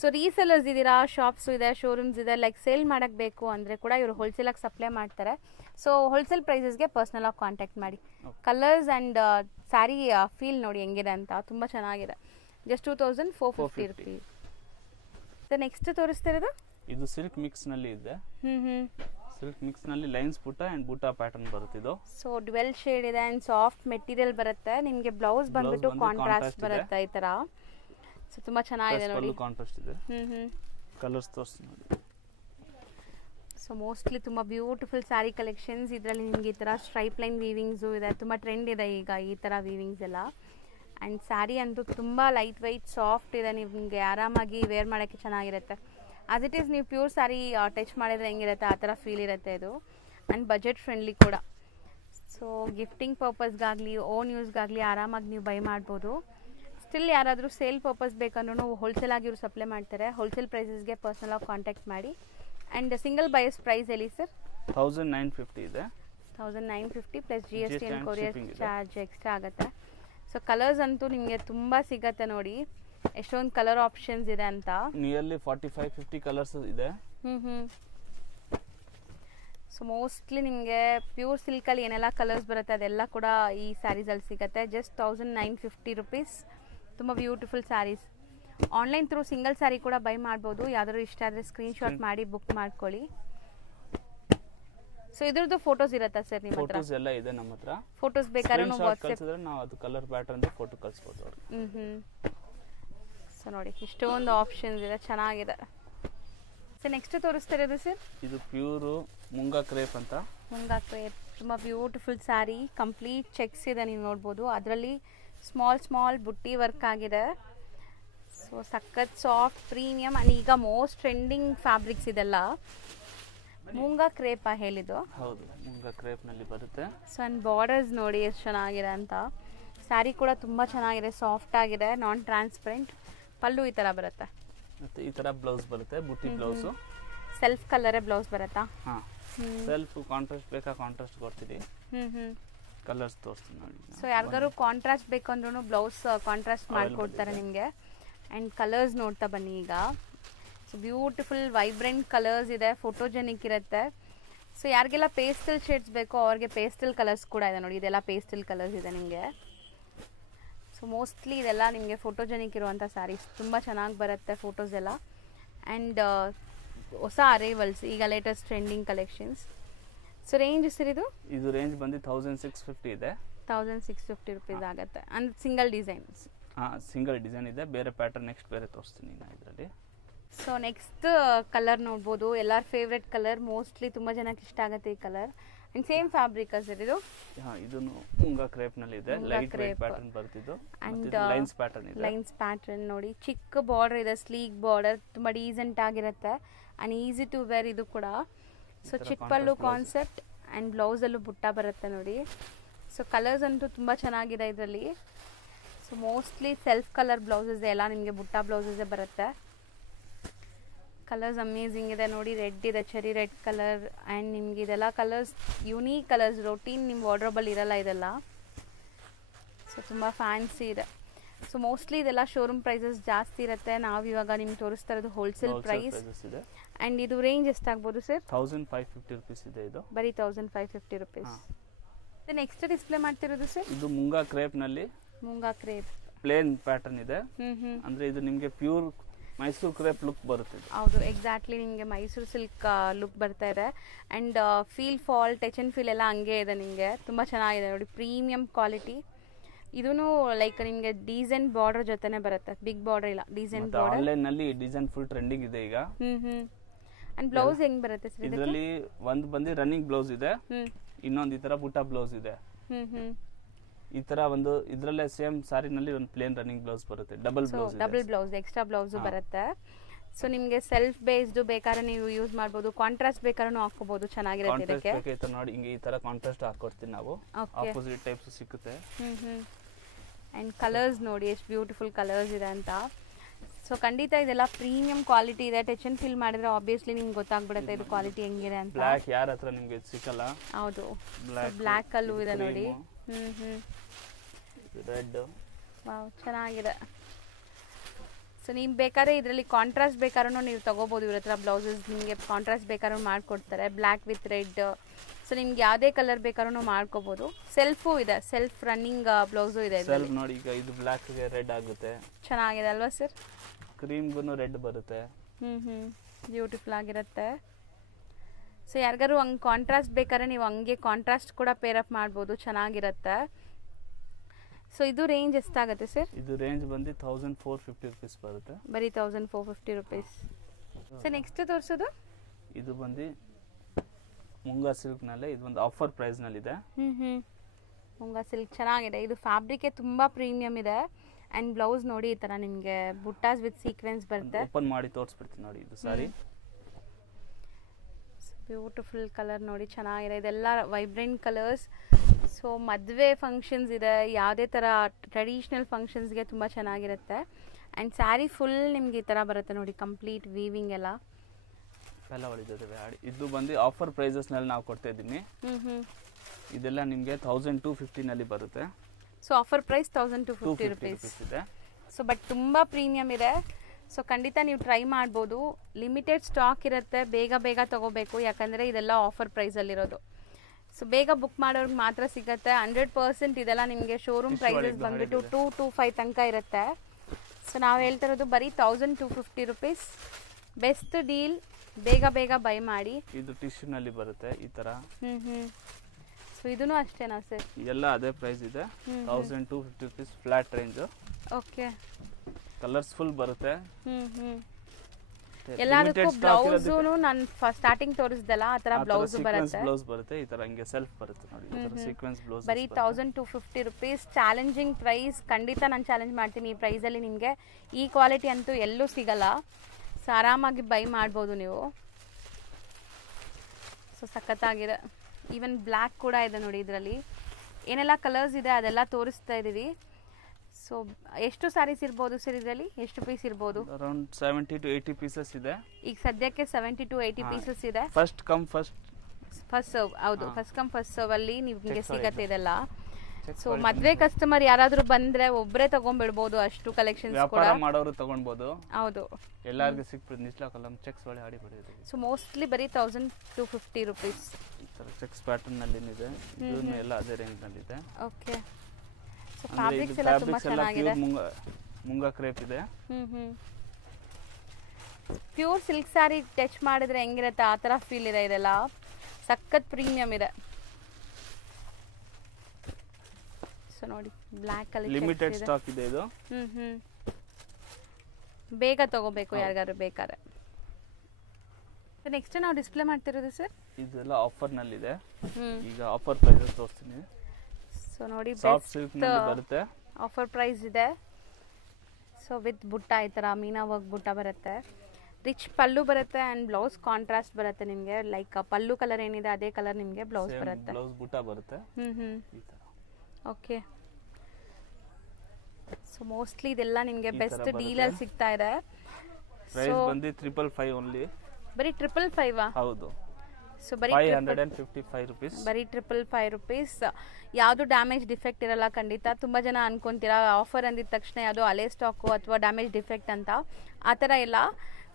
ಸೊ ರೀಸೆಲ್ಲರ್ಸ್ ಇದ್ದೀರಾ, ಶಾಪ್ಸು ಇದೆ, ಶೋರೂಮ್ಸ್ ಇದೆ, ಲೈಕ್ ಸೇಲ್ ಮಾಡೋಕ್ಕೆ ಬೇಕು ಅಂದರೆ ಕೂಡ ಇವರು ಹೋಲ್ಸೇಲಾಗಿ ಸಪ್ಲೈ ಮಾಡ್ತಾರೆ. ಸೊ ಹೋಲ್ಸೇಲ್ ಪ್ರೈಸಸ್ಗೆ ಪರ್ಸ್ನಲಾಗಿ ಕಾಂಟ್ಯಾಕ್ಟ್ ಮಾಡಿ. ಕಲರ್ಸ್ ಆ್ಯಂಡ್ ಸ್ಯಾರಿ ಫೀಲ್ ನೋಡಿ ಹೆಂಗಿದೆ ಅಂತ, ತುಂಬ ಚೆನ್ನಾಗಿದೆ. Just 2450 rupees. ನೆಕ್ಸ್ಟ್ ತೋರಿಸ್ತಿರೋದು ಇದು ಸಿಲ್ಕ್ ಮಿಕ್ಸ್ ನಲ್ಲಿ ಇದೆ. ಸಿಲ್ಕ್ ಮಿಕ್ಸ್ ನಲ್ಲಿ ಲೈನ್ಸ್ ಬೂಟ ಅಂಡ್ ಬೂಟ ಪ್ಯಾಟರ್ನ್ ಬರುತ್ತೆ ಇದು. ಸೊ ಡ್ವೆಲ್ ಶೇಡ್ ಇದೆ ಅಂಡ್ ಸಾಫ್ಟ್ ಮೆಟೀರಿಯಲ್ ಬರುತ್ತೆ. ನಿಮಗೆ ಬ್ಲೌಸ್ ಬಂದ್ಬಿಟ್ಟು ಕಾಂಟ್ರಾಸ್ಟ್ ಬರುತ್ತೆ ಈ ತರ. ಸೊ ತುಂಬಾ ಚೆನ್ನಾಗಿದೆ ನೋಡಿ. ಕಾಂಟ್ರಾಸ್ಟ್ ಇದೆ. ಕಲರ್ಸ್ ತೋರಿಸ್ತೀನಿ ನೋಡಿ. ಸೊ ಮೋಸ್ಟ್ಲಿ ತುಂಬ ಬ್ಯೂಟಿಫುಲ್ ಸ್ಯಾರಿ ಕಲೆಕ್ಷನ್ಸ್. ಇದರಲ್ಲಿ ನಿಮಗೆ ಈ ಥರ ಸ್ಟ್ರೈಪ್ ಲೈನ್ ವೀವಿಂಗ್ಸು ಇದೆ. ತುಂಬ ಟ್ರೆಂಡ್ ಇದೆ ಈಗ ಈ ಥರ ವೀವಿಂಗ್ಸ್ ಎಲ್ಲ. ಆ್ಯಂಡ್ ಸ್ಯಾರಿ ಅಂತೂ ತುಂಬ ಲೈಟ್ ವೆಯ್ಟ್ ಸಾಫ್ಟ್ ಇದೆ. ನಿಮಗೆ ಆರಾಮಾಗಿ ವೇರ್ ಮಾಡೋಕ್ಕೆ ಚೆನ್ನಾಗಿರುತ್ತೆ. ಆಸ್ ಇಟ್ ಈಸ್ ನೀವು ಪ್ಯೂರ್ ಸ್ಯಾರಿ ಟಚ್ ಮಾಡಿದರೆ ಹೆಂಗಿರುತ್ತೆ ಆ ಥರ ಫೀಲ್ ಇರುತ್ತೆ ಇದು. ಆ್ಯಂಡ್ ಬಜೆಟ್ ಫ್ರೆಂಡ್ಲಿ ಕೂಡ. ಸೊ ಗಿಫ್ಟಿಂಗ್ ಪರ್ಪಸ್ಗಾಗಲಿ ಓನ್ ಯೂಸ್ಗಾಗಲಿ ಆರಾಮಾಗಿ ನೀವು ಬೈ ಮಾಡ್ಬೋದು. ಸ್ಟಿಲ್ ಯಾರಾದರೂ ಸೇಲ್ ಪರ್ಪಸ್ ಬೇಕಂದ್ರೂ ಹೋಲ್ಸೇಲ್ ಆಗಿ ಇವರು ಸಪ್ಲೈ ಮಾಡ್ತಾರೆ. ಹೋಲ್ಸೇಲ್ ಪ್ರೈಸಸ್ಗೆ ಪರ್ಸ್ನಲಾಗಿ ಕಾಂಟ್ಯಾಕ್ಟ್ ಮಾಡಿ. ಆ್ಯಂಡ್ ಸಿಂಗಲ್ ಬೈಸ್ ಪ್ರೈಸ್ ಎಲ್ಲಿ ಸರ್? 1950 ಇದೆ. 1950 plus GST and courier charge extra ಆಗುತ್ತೆ. ಸೊ ಕಲರ್ಸ್ ಅಂತೂ ನಿಮಗೆ ತುಂಬ ಸಿಗತ್ತೆ ನೋಡಿ. ಎಷ್ಟೊಂದು ಕಲರ್ ಆಪ್ಷನ್ಸ್ ಇದೆ ಅಂತ. ನಿಯರ್ಲಿ 45-50 ಕಲರ್ಸ್ ಇದೆ. ಸೊ ಮೋಸ್ಟ್ಲಿ ನಿಮಗೆ ಪ್ಯೂರ್ ಸಿಲ್ಕಲ್ಲಿ ಏನೆಲ್ಲ ಕಲರ್ಸ್ ಬರುತ್ತೆ ಅದೆಲ್ಲ ಕೂಡ ಈ ಸ್ಯಾರೀಸಲ್ಲಿ ಸಿಗುತ್ತೆ. Just 1950 rupees. ತುಂಬ beautiful saris. Online through single sari ಕೂಡ ಬೈ ಮಾಡ್ಬೋದು. ಯಾವ್ದಾದ್ರು ಇಷ್ಟ ಆದರೆ ಸ್ಕ್ರೀನ್ಶಾಟ್ ಮಾಡಿ ಬುಕ್ ಮಾಡ್ಕೊಳ್ಳಿ. ಸೊ ಇದ್ರದ್ದು ಫೋಟೋಸ್ ಇರುತ್ತಾ ಸರ್ ನಿಮ್ಮ ಹತ್ರ? ಫೋಟೋಸ್ ಎಲ್ಲ ಇದೆ ನಮ್ಮ ಹತ್ರ. ಫೋಟೋಸ್ ಬೇಕಾದ್ರೆ ವಾಟ್ಸ್ಆಪ್ ನಾವು ಅದು ಕಲರ್ ಪ್ಯಾಟರ್ನ್ ಫೋಟೋ ಕಳಿಸ್ಬೋದು ಅವ್ರಿಗೆ. ಸೊ ನೋಡಿ ಇಷ್ಟೊಂದು ಆಪ್ಷನ್ಸ್ ಇದೆ, ಚೆನ್ನಾಗಿದೆ. ಸೊ ನೆಕ್ಸ್ಟ್ ತೋರಿಸ್ತಾ ಇರೋದು ಸರ್, ಇದು ಪ್ಯೂರು ಮುಂಗಾ ಕ್ರೇಪ್ ಅಂತ. ಮುಂಗಾ ಕ್ರೇಪ್ ತುಂಬ ಬ್ಯೂಟಿಫುಲ್ ಸ್ಯಾರಿ, ಕಂಪ್ಲೀಟ್ ಚೆಕ್ಸ್ ಇದೆ, ನೀವು ನೋಡ್ಬೋದು. ಅದರಲ್ಲಿ ಸ್ಮಾಲ್ ಬುಟ್ಟಿ ವರ್ಕ್ ಆಗಿದೆ. ಸೊ ಸಖತ್ ಸಾಫ್ಟ್ ಪ್ರೀಮಿಯಂ ಆ್ಯಂಡ್ ಈಗ ಮೋಸ್ಟ್ ಟ್ರೆಂಡಿಂಗ್ ಫ್ಯಾಬ್ರಿಕ್ಸ್ ಇದೆಲ್ಲ. ಮುಂಗಾ ಕ್ರೇಪಾ ಹೇಳಿದ್ದು? ಹೌದು, ಮುಂಗಾ ಕ್ರೇಪ್ ನಲ್ಲಿ ಬರುತ್ತೆ. ಸೊ ಅಂಡ್ ಬಾರ್ಡರ್ಸ್ ನೋಡಿ ಎಷ್ಟು ಚೆನ್ನಾಗಿದೆ ಅಂತ. ಸ್ಯಾರಿ ಕೂಡ ತುಂಬ ಚೆನ್ನಾಗಿದೆ, ಸಾಫ್ಟ್ ಆಗಿದೆ, ನಾನ್ ಟ್ರಾನ್ಸ್ಪರೆಂಟ್. ಪಲ್ಲು ಈ ಥರ ಬರುತ್ತೆ, ಮತ್ತೆ ಈ ತರ ಬ್ಲೌಸ್ ಬರುತ್ತೆ, ಬುಟ್ಟಿ ಬ್ಲೌಸ್. ಸೆಲ್ಫ್ ಕಲರೇ ಬ್ಲೌಸ್ ಬರುತ್ತಾ? ಹಾ, ಸೆಲ್ಫ್ ಕಾಂಟ್ರಾಸ್ಟ್ ಬೇಕಾ ಕಾಂಟ್ರಾಸ್ಟ್ ಕೊಡ್ತೀವಿ. ಕಲರ್ಸ್ ತೋರಿಸ್ತೀನಿ ನೋಡಿ. ಸೊ ಯಾರಿಗಾರು ಕಾಂಟ್ರಾಸ್ಟ್ ಬೇಕು ಅಂದ್ರೂ ಬ್ಲೌಸ್ ಕಾಂಟ್ರಾಸ್ಟ್ ಮಾಡಿಕೊಡ್ತಾರೆ ನಿಮಗೆ. ಆ್ಯಂಡ್ ಕಲರ್ಸ್ ನೋಡ್ತಾ ಬನ್ನಿ ಈಗ. ಸೊ ಬ್ಯೂಟಿಫುಲ್ ವೈಬ್ರೆಂಟ್ ಕಲರ್ಸ್ ಇದೆ, ಫೋಟೋಜೆನಿಕ್ ಇರುತ್ತೆ. ಸೊ ಯಾರಿಗೆಲ್ಲ ಪೇಸ್ಟಲ್ ಶೇಡ್ಸ್ ಬೇಕೋ ಅವ್ರಿಗೆ ಪೇಸ್ಟಲ್ ಕಲರ್ಸ್ ಕೂಡ ಇದೆ ನೋಡಿ. ಇದೆಲ್ಲ ಪೇಸ್ಟಲ್ ಕಲರ್ಸ್ ಇದೆ ನಿಮಗೆ. ಸೊ ಮೋಸ್ಟ್ಲಿ ಇದೆಲ್ಲ ನಿಮಗೆ ಫೋಟೋಜೆನಿಕ್ ಇರುವಂಥ ಸ್ಯಾರೀಸ್, ತುಂಬ ಚೆನ್ನಾಗಿ ಬರುತ್ತೆ ಫೋಟೋಸ್ ಎಲ್ಲ. ಆ್ಯಂಡ್ ಹೊಸ ಅರೈವಲ್ಸ್, ಈಗ latest trending collections. So range sir ಇದು ರೇಂಜ್ ಬಂದು 1650 ಇದೆ. 1650 ರುಪೀಸ್ ಆಗುತ್ತೆ. ಅಂದ್ರೆ ಸಿಂಗಲ್ ಡಿಸೈನ್ಸ್? ಹಾಂ, ಸಿಂಗಲ್ ಡಿಸೈನ್ ಇದೆ, ಬೇರೆ ಪ್ಯಾಟರ್ನ್ ನೆಕ್ಸ್ಟ್ ಬೇರೆ ತೋರಿಸ್ತೀನಿ ನಾನು ಇದರಲ್ಲಿ. ಸೊ ನೆಕ್ಸ್ಟ್ ಕಲರ್ ನೋಡ್ಬೋದು, ಎಲ್ಲರ ಫೇವ್ರೆಟ್ ಕಲರ್, ಮೋಸ್ಟ್ಲಿ ತುಂಬ ಜನಕ್ಕೆ ಇಷ್ಟ ಆಗುತ್ತೆ ಈ colour. And same fabric sir ಇದು? ಇದನ್ನು ಮುಂಗಾ ಕ್ರೇಪ್ ನಲ್ಲಿ ಇದೆ, ಲೈಟ್ ವೇಟ್ ಪ್ಯಾಟರ್ನ್ ಬರ್ತಿದ್ದು. ಅಂಡ್ ಲೈನ್ಸ್ ಪ್ಯಾಟರ್ನ್ ಇದೆ. ಲೈನ್ಸ್ ಪ್ಯಾಟರ್ನ್ ನೋಡಿ, ಚಿಕ್ಕ ಬಾರ್ಡರ್ ಇದೆ, ಸ್ಲೀಕ್ ಬಾರ್ಡರ್, ತುಂಬ ಡೀಸೆಂಟ್ ಆಗಿರುತ್ತೆ ಅಂಡ್ ಈಸಿ ಟು ವೇರ್ ಇದು ಕೂಡ. ಸೊ ಚಿಕ್ಕಪಲ್ಲು ಕಾನ್ಸೆಪ್ಟ್ ಅಂಡ್ ಬ್ಲೌಸಲ್ಲೂ ಬುಟ್ಟ ಬರುತ್ತೆ ನೋಡಿ. ಸೊ ಕಲರ್ಸ್ ಅಂತೂ ತುಂಬ ಚೆನ್ನಾಗಿದೆ ಇದರಲ್ಲಿ. So mostly self colour blouses ಎಲ್ಲ ನಿಮಗೆ ಬುಟ್ಟ ಬ್ಲೌಸಸ್ಸೇ ಬರುತ್ತೆ. ಕಲರ್ಸ್ ಅಮೇಝಿಂಗ್ ಇದೆ ನೋಡಿ. ರೆಡ್ ಇದೆ, ಚೆರಿ ರೆಡ್ ಕಲರ್. ಆ್ಯಂಡ್ ನಿಮ್ಗೆ ಇದೆಲ್ಲ ಕಲರ್ಸ್ ಯುನೀಕ್ ಕಲರ್ಸ್, ರೊಟೀನ್ ನಿಮ್ಮ ವಾರ್ಡ್ರೋಬಲ್ಲಿ ಇರಲ್ಲ ಇದೆಲ್ಲ. ಸೊ ತುಂಬ ಫ್ಯಾನ್ಸಿ ಇದೆ. ಸೊ ಮೋಸ್ಟ್ಲಿ ಇದೆಲ್ಲ ಶೋರೂಮ್ ಪ್ರೈಸಸ್ ಜಾಸ್ತಿ ಇರುತ್ತೆ. ನಾವು ಇವಾಗ ನಿಮ್ಗೆ ತೋರಿಸ್ತಾ ಇರೋದು ಹೋಲ್ಸೇಲ್ ಪ್ರೈಸ್. ಆ್ಯಂಡ್ ಇದು ರೇಂಜ್ ಎಷ್ಟಾಗ್ಬೋದು ಸರ್? 1550 ರುಪೀಸ್ ಇದೆ ಇದು. ಬರೀ 1550 ರುಪೀಸ್. ನೆಕ್ಸ್ಟ್ ಡಿಸ್ಪ್ಲೇ ಮಾಡ್ತಿರೋದು ಸರ್? ಇದು ಮುಂಗಾ ಕ್ರೇಪ್ ನಲ್ಲಿ, ಮುಂಗಾ ಕ್ರೇಪ್ ಪ್ಲೇನ್ ಪ್ಯಾಟರ್ನ್ ಇದೆ. ಅಂದ್ರೆ ಇದು ನಿಮಗೆ ಪ್ಯೂರ್ ಮೈಸೂರು ಕ್ರೇಪ್ ಲುಕ್ ಬರುತ್ತೆ. ಹೌದು, ಎಕ್ಸಾಕ್ಟ್ಲಿ ನಿಮಗೆ ಮೈಸೂರು ಸಿಲ್ಕ್ ಲುಕ್ ಬರ್ತಾ ಇದೆ. And feel fall, touch and feel ಎಲ್ಲ ಹಂಗೆ ಇದೆ ನಿಮಗೆ. ತುಂಬ ಚೆನ್ನಾಗಿದೆ ನೋಡಿ, ಪ್ರೀಮಿಯಂ ಕ್ವಾಲಿಟಿ. ಇದೂ ಲೈಕ್ ನಿಮಗೆ ಡೀಸೆಂಟ್ ಬಾರ್ಡರ್ ಜೊತೆನೆ ಬರುತ್ತೆ, ಬಿಗ್ ಬಾರ್ಡರ್ ಇಲ್ಲ, ಡೀಸೆಂಟ್ ಬಾರ್ಡರ್. ಆನ್ಲೈನ್ ನಲ್ಲಿ ಡಿಸೈನ್ ಫುಲ್ ಟ್ರೆಂಡಿಂಗ್ ಇದೆ ಈಗ. ಅಂಡ್ ಬ್ಲೌಸ್ ಹೆಂಗ್ ಬರುತ್ತೆ ಸರ್ ಇದರಲ್ಲಿ? ಒಂದು ಬಂದು ರನ್ನಿಂಗ್ ಬ್ಲೌಸ್ ಇದೆ, ಇನ್ನೊಂದು ಈ ತರ ಬುಟ್ಟ ಬ್ಲೌಸ್ ಇದೆ. ಈ ತರ ಒಂದು ಇದ್ರಲ್ಲೇ ಸೇಮ್ ಸಾರಿನಲ್ಲಿ ಒಂದು ಪ್ಲೇನ್ ರನ್ನಿಂಗ್ ಬ್ಲೌಸ್ ಬರುತ್ತೆ, ಡಬಲ್ ಬ್ಲೌಸ್ ಎಕ್ಸ್ಟ್ರಾ ಬ್ಲೌಸ್ ಬರುತ್ತೆ. ಸೊ ನಿಮಗೆ ಸೆಲ್ಫ್ ಬೇಸ್ಡ್ ಬೇಕಾದ್ರೆ ನೀವು ಯೂಸ್ ಮಾಡ್ಬೋದು, ಕಾಂಟ್ರಾಸ್ಟ್ ಬೇಕಾದ್ರೂ ಹಾಕೋಬಹುದು, ಚೆನ್ನಾಗಿರುತ್ತೆ ಇದಕ್ಕೆ. ನೋಡಿ ಹಿಂಗೆ ಈ ತರ ಕಾಂಟ್ರಾಸ್ಟ್ ಹಾಕೊಡ್ತೀವಿ ನಾವು, ಆಪೋಸಿಟ್ ಟೈಪ್ಸ್ ಸಿಗುತ್ತೆ. ಅಂಡ್ ಕಲರ್ಸ್ ನೋಡಿ ಎಷ್ಟು ಬ್ಯೂಟಿಫುಲ್ ಕಲರ್ಸ್ ಇದೆ ಅಂತ. ಸೊ ಖಂಡಿತ ಇದೆಲ್ಲ ಪ್ರೀಮಿಯಂ ಕ್ವಾಲಿಟಿ ಇದೆ. ಟಚ್ ಅಂಡ್ ಫೀಲ್ ಮಾಡಿದ್ರೆ ಆಬ್ವಿಯಸ್ಲಿ ನಿಮ್ಗೆ ಗೊತ್ತಾಗ್ಬಿಡುತ್ತೆ ಇದು ಕ್ವಾಲಿಟಿ ಹೆಂಗಿದೆ ಅಂತ. ಬ್ಲಾಕ್ ಯಾರ ಹತ್ರ ನಿಮಗೆ ಸಿಕ್ಕಲ್ಲ. ಹೌದು, ಬ್ಲಾಕ್ ಅಲ್ಲೂ ಇದೆ ನೋಡಿ. ರೆಡ್, ವಾವ್ ಚೆನ್ನಾಗಿದೆ. ಸೊ ನೀವು ಬೇಕಾದ್ರೆ ಇದರಲ್ಲಿ ಕಾಂಟ್ರಾಸ್ಟ್ ಬೇಕಾದ್ರೂ ನೀವು ತಗೋಬಹುದು. ಇವ್ರ ಹತ್ರ ಬ್ಲೌಸಸ್ ನಿಮಗೆ ಕಾಂಟ್ರಾಸ್ಟ್ ಬೇಕಾದ್ರೂ ಮಾಡ್ಕೊಡ್ತಾರೆ, ಬ್ಲ್ಯಾಕ್ ವಿತ್ ರೆಡ್. ಸೊ ನಿಮ್ಗೆ ಯಾವುದೇ ಕಲರ್ ಬೇಕಾದ್ರೂ ಮಾಡ್ಕೋಬಹುದು. ಸೆಲ್ಫು ಇದೆ, ಸೆಲ್ಫ್ ರನ್ನಿಂಗ್ ಬ್ಲೌಸು ಇದೆ. ನೋಡಿ ಈಗ ಇದು ಬ್ಲ್ಯಾಕ್ ಗೆ ರೆಡ್ ಆಗುತ್ತೆ, ಚೆನ್ನಾಗಿದೆ ಅಲ್ವಾ ಸರ್? ಕ್ರೀಮ್ಗೂ ರೆಡ್ ಬರುತ್ತೆ. ಬ್ಯೂಟಿಫುಲ್ ಆಗಿರುತ್ತೆ. ಸೊ ಯಾರಿಗಾರು ಹಂಗೆ ಕಾಂಟ್ರಾಸ್ಟ್ ಬೇಕಾದ್ರೆ ನೀವು ಹಂಗೆ ಕಾಂಟ್ರಾಸ್ಟ್ ಕೂಡ ಪೇರ್ ಅಪ್ ಮಾಡ್ಬೋದು, ಚೆನ್ನಾಗಿರುತ್ತೆ. ಸೊ ಇದು ರೇಂಜ್ ಎಷ್ಟಾಗುತ್ತೆ ಸರ್? ಇದು ರೇಂಜ್ ಬಂದು 1450 ರುಪೀಸ್ ಬರುತ್ತೆ, ಬರೀ 1450 ರುಪೀಸ್. ಸೊ ನೆಕ್ಸ್ಟ್ ತೋರಿಸೋದು ಇದು ಬಂದು ಮುಂಗಾ ಸಿಲ್ಕ್ ನಲ್ಲಿ, ಇದು ಒಂದು ಆಫರ್ ಪ್ರೈಸ್ ನಲ್ಲಿ ಇದೆ. ಮುಂಗಾ ಸಿಲ್ಕ್ ಚೆನ್ನಾಗಿದೆ. ಇದು ಫ್ಯಾಬ್ರಿಕ್ ತುಂಬಾ ಪ್ರೀಮಿಯಂ ಇದೆ. ಅಂಡ್ ಬ್ಲೌಸ್ ನೋಡಿ ಈ ತರ ನಿಮಗೆ ಬುಟ್ಟಾಸ್ ವಿತ್ ಸೀಕ್ವೆನ್ಸ್ ಬರುತ್ತೆ. ಓಪನ್ ಮಾಡಿ ತೋರಿಸ್ಬಿಡ್ತೀನಿ ನೋಡಿ ಇದು ಸಾರಿ. ಬ್ಯೂಟಿಫುಲ್ ಕಲರ್ ನೋಡಿ, ಚೆನ್ನಾಗಿದೆ. ಇದೆಲ್ಲ ವೈಬ್ರೆಂಟ್ ಕಲರ್ಸ್. ಸೊ ಮದುವೆ ಫಂಕ್ಷನ್ಸ್ ಇದೆ, ಯಾವುದೇ ಥರ ಟ್ರೆಡಿಷ್ನಲ್ ಫಂಕ್ಷನ್ಸ್ಗೆ ತುಂಬ ಚೆನ್ನಾಗಿರುತ್ತೆ. ಆ್ಯಂಡ್ ಸ್ಯಾರಿ ಫುಲ್ ನಿಮ್ಗೆ ಈ ಥರ ಬರುತ್ತೆ ನೋಡಿ, ಕಂಪ್ಲೀಟ್ ವೀವಿಂಗ್ ಎಲ್ಲ. ಇದು ಬಂದು ಆಫರ್ ಪ್ರೈಸಸ್ ನಲ್ಲಿ ನಾವು ಕೊಡ್ತಾ ಇದ್ದೀನಿ. ಇದೆಲ್ಲ ನಿಮಗೆ 1250 ನಲ್ಲಿ ಬರುತ್ತೆ. ಸೊ ಆಫರ್ ಪ್ರೈಸ್ 1250 ರುಪೀಸ್ ಇದೆ. ಸೊ ಬಟ್ ತುಂಬ ಪ್ರೀಮಿಯಂ ಇದೆ. ಸೊ ಖಂಡಿತ ನೀವು ಟ್ರೈ ಮಾಡ್ಬೋದು. ಲಿಮಿಟೆಡ್ ಸ್ಟಾಕ್ ಇರುತ್ತೆ, ಬೇಗ ಬೇಗ ತೊಗೋಬೇಕು, ಯಾಕಂದರೆ ಇದೆಲ್ಲ ಆಫರ್ ಪ್ರೈಸಲ್ಲಿರೋದು. ಸೊ ಬೇಗ ಬುಕ್ ಮಾಡೋರ್ಗೆ ಮಾತ್ರ ಸಿಗುತ್ತೆ. 100% ಇದೆಲ್ಲ ನಿಮಗೆ ಶೋರೂಮ್ ಪ್ರೈಸಸ್ ಬಂದುಬಿಟ್ಟು 225 ತನಕ ಇರುತ್ತೆ. ಸೊ ನಾವು ಹೇಳ್ತಾ ಇರೋದು ಬರೀ 1250 ರುಪೀಸ್. ಬೆಸ್ಟ್ ಡೀಲ್, ಬೇಗ ಬೇಗ ಬೈ ಮಾಡಿ. ಇದು ಟಿಶ್ಯೂನಲ್ಲಿ ಬರುತ್ತೆ ಈ ಥರ. ಸೊ ಇದೂ ಅಷ್ಟೇನಾ ಸರ್? ಎಲ್ಲ ಅದೇ ಪ್ರೈಸ್ ಇದೆ, 1250 ರುಪೀಸ್ ಫ್ಲಾಟ್ ರೇಂಜ್. ಓಕೆ, ಕಲರ್ಸ್ಫುಲ್ ಬರುತ್ತೆ. ಎಲ್ಲದಕ್ಕೂ ಬ್ಲೌಸು ನಾನು ಸ್ಟಾರ್ಟಿಂಗ್ ತೋರಿಸ್ದಲ್ಲ ಆ ಥರ ಬ್ಲೌಸ್ ಬರುತ್ತೆ. ಬ್ಲೌಸ್ ಬರುತ್ತೆ ಈ ಥರ, ಹಿಂಗೆ ಸೆಲ್ಫ್ ಬರುತ್ತೆ ನೋಡಿ, ಈ ಥರ ಸೀಕ್ವೆನ್ಸ್ ಬ್ಲೌಸ್. ಬರೀ 1250 ರುಪೀಸ್. ಚಾಲೆಂಜಿಂಗ್ ಪ್ರೈಸ್, ಖಂಡಿತ ನಾನು ಚಾಲೆಂಜ್ ಮಾಡ್ತೀನಿ. ಈ ಪ್ರೈಸಲ್ಲಿ ನಿಮಗೆ ಈ ಕ್ವಾಲಿಟಿ ಅಂತೂ ಎಲ್ಲೂ ಸಿಗಲ್ಲ. ಸೊ ಆರಾಮಾಗಿ ಬೈ ಮಾಡ್ಬೋದು ನೀವು. ಸೊ ಸಖತ್ತಾಗಿದೆ. ಈವನ್ ಬ್ಲ್ಯಾಕ್ ಕೂಡ ಇದೆ ನೋಡಿ. ಇದರಲ್ಲಿ ಏನೆಲ್ಲ ಕಲರ್ಸ್ ಇದೆ ಅದೆಲ್ಲ ತೋರಿಸ್ತಾ ಇದ್ದೀವಿ. ಸೊ ಎಷ್ಟು ಸ್ಯಾರೀಸ್ ಇರ್ಬೋದು ಸರ್ ಇದರಲ್ಲಿ? ಎಷ್ಟು ಪೀಸ್ ಇರ್ಬೋದು? ಅರೌಂಡ್ 70 to 80 ಪೀಸಸ್ ಇದೆ ಈಗ ಸದ್ಯಕ್ಕೆ. 70 to 80 ಪೀಸಸ್ ಇದೆ. First come first serve. ಹೌದು, ಫಸ್ಟ್ ಕಮ್ ಫಸ್ಟ್ ಸರ್ವ್ ಅಲ್ಲಿ ನಿಮಗೆ ಸಿಗತ್ತೆ ಇದೆಲ್ಲ. ಸೊ ಮದ್ವೆ ಕಸ್ಟಮರ್ ಯಾರಾದ್ರೂ ಬಂದ್ರೆ ಒಬ್ಬರೇ ತಗೊಂಡ್ಬಿಡ್ಬೋದು, ಅಷ್ಟು ಕಲೆಕ್ಷನ್ಸ್ ಕೂಡ. ವ್ಯಾಪಾರ ಮಾಡೋರು ತಗೊಳ್ಬಹುದು. ಹೌದು, ಎಲ್ಲರಿಗೂ ಸಿಕ್ಬಿಡುತ್ತೆ. ನಿಸ್ಲಾ ಕಲಂ ಚೆಕ್ಸ್ ಒಳ್ಳೆ ಆಡಿ ಬಿಡುತ್ತೆ. ಸೊ ಮೋಸ್ಟ್ಲಿ ಬರೀ 1250 ರುಪೀಸ್. ಈ ತರ ಚೆಕ್ಸ್ ಪ್ಯಾಟರ್ನ್ ನಲ್ಲಿ ಇದೆ. ಇದನ್ನು ಎಲ್ಲ ಅದೇ ರೇಂಜ್ ನಲ್ಲಿ ಇದೆ. ಓಕೆ, ಸೊ ಫ್ಯಾಬ್ರಿಕ್ಸ್ ಎಲ್ಲ ತುಂಬಾ ಚೆನ್ನಾಗಿದೆ. ಮುಂಗಾ ಕ್ರೇಪ್ ಇದೆ. ಪ್ಯೂರ್ ಸಿಲ್ಕ್ ಸ್ಯಾರಿ ಟಚ್ ಮಾಡಿದ್ರೆ ಹೆಂಗಿರುತ್ತೆ ಆ ತರ ಫೀಲ್ ಇದೆ. ಇದೆಲ್ಲ ಸಖತ್ ಪ್ರೀಮಿಯಂ ಇದೆ. ಸೊ ನೋಡಿ, ಬ್ಲ್ಯಾಕ್ ಅಲ್ಲಿ ಲಿಮಿಟೆಡ್ ಸ್ಟಾಕ್ ಇದೆ ಇದು. ಬೇಗ ತಗೋಬೇಕು ಯಾರಿಗಾದ್ರು ಬೇಕಾದ್ರೆ. ನೆಕ್ಸ್ಟ್ ನಾವು ಡಿಸ್ಪ್ಲೇ ಮಾಡ್ತಿರೋದು ಸರ್, ಇದೆಲ್ಲ ಆಫರ್ ನಲ್ಲಿ ಇದೆ. ಈಗ ಆಫರ್ ಪ್ರೈಸ್ ತೋರಿಸ್ತೀನಿ. ಸೊ ನೋಡಿ, ಸಾಫ್ಟ್ ಸಿಲ್ಕ್ ನಲ್ಲಿ ಬರುತ್ತೆ. ಆಫರ್ ಪ್ರೈಸ್ ಇದೆ. ಸೊ ವಿತ್ ಬುಟ್ಟ, ಈ ತರ ಮೀನಾ ವರ್ಕ್ ಬುಟ್ಟ ಬರುತ್ತೆ. ರಿಚ್ ಪಲ್ಲು ಬರುತ್ತೆ ಅಂಡ್ ಬ್ಲೌಸ್ ಕಾಂಟ್ರಾಸ್ಟ್ ಬರುತ್ತೆ ನಿಮಗೆ. ಲೈಕ್ ಪಲ್ಲು ಕಲರ್ ಏನಿದೆ ಅದೇ ಕಲರ್ ನಿಮಗೆ ಬ್ಲೌಸ್ ಬರುತ್ತೆ. ಬ್ಲೌಸ್ ಬುಟ್ಟ ಬರುತ್ತೆ ಈ ತರ. ಓಕೆ, ಸೊ ಮೋಸ್ಟ್ಲಿ ಇದೆಲ್ಲ ನಿಮಗೆ ಬೆಸ್ಟ್ ಡೀಲ್ ಅಲ್ಲಿ ಸಿಗ್ತಾ ಇದೆ. ಪ್ರೈಸ್ ಬಂದಿ 555 ಓನ್ಲಿ. ಬರೀ 555? ಹೌದು. ಸೊ ಬರೀ 555 ರೂಪೀಸ್. ಬರೀ 555 ರೂಪೀಸ್. ಯಾವುದು ಡ್ಯಾಮೇಜ್ ಡಿಫೆಕ್ಟ್ ಇರಲ್ಲ ಖಂಡಿತ. ತುಂಬ ಜನ ಅನ್ಕೊಂತೀರಾ ಆಫರ್ ಅಂದಿದ ತಕ್ಷಣ ಯಾವುದೋ ಹಳೆ ಸ್ಟಾಕು ಅಥವಾ ಡ್ಯಾಮೇಜ್ ಡಿಫೆಕ್ಟ್ ಅಂತ. ಆ ಥರ ಇಲ್ಲ.